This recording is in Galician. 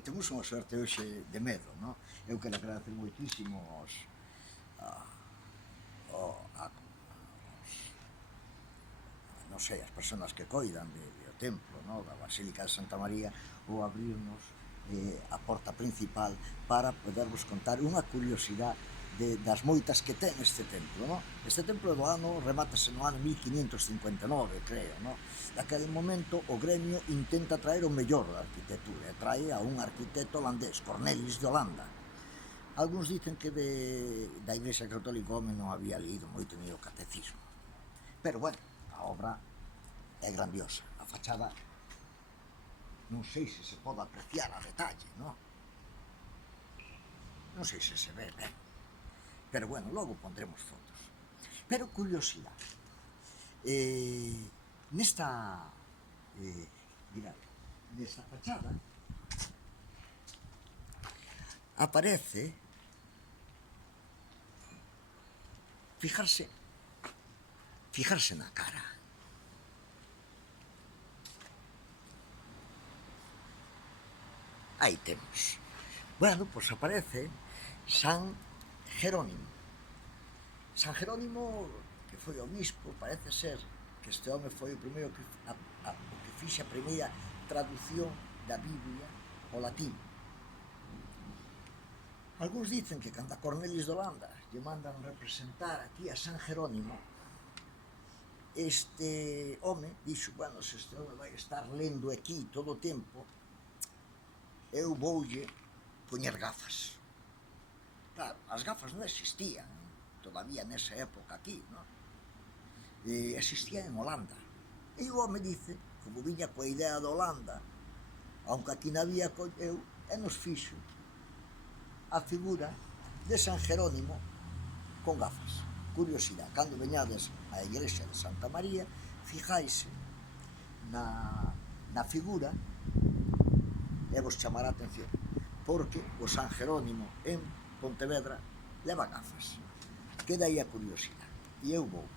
temos unha sorte hoxe de medo, non? Eu quero agradecer moitísimo non sei, as persoas que coidan do templo, no? Da Basílica de Santa María, ou abrirnos a porta principal para podervos contar unha curiosidade das moitas que ten este templo, no? Este templo do ano remátase no ano 1559, creo, no? Daquele momento o gremio intenta traer o mellor da arquitectura, e trae a un arquitecto holandés, Cornelis de Holanda. Alguns dicen que da Igrexa Católica o home non había lido moito ni o catecismo, pero bueno, a obra é grandiosa, a fachada non sei se se pode apreciar a detalle, non? Non sei se se ve ben, pero bueno, logo pondremos fotos. Pero curiosidade, nesta fachada aparece, fijarse na cara. Aí temos. Bueno, pois aparece San Jerónimo. San Jerónimo, que foi obispo, parece ser que este home foi o primeiro que fixe a primeira traducción da Biblia ao latín. Algúns dicen que cando a Cornelis de Holanda lle mandan representar aquí a San Jerónimo, este home dixo, bueno, se este home vai estar lendo aquí todo o tempo, eu voulle poñer gafas. Claro, as gafas non existían todavía nesa época aquí, non? Existían en Holanda. E o home dice, como viña coa idea de Holanda, aunque aquí non había, colleu e nos fixo a figura de San Jerónimo con gafas. Curiosidade, cando veñades á igrexa de Santa María, fijáis na figura e vos chamará a atención, porque o San Jerónimo en Pontevedra leva gafas. Queda aí a curiosidade. E eu vou.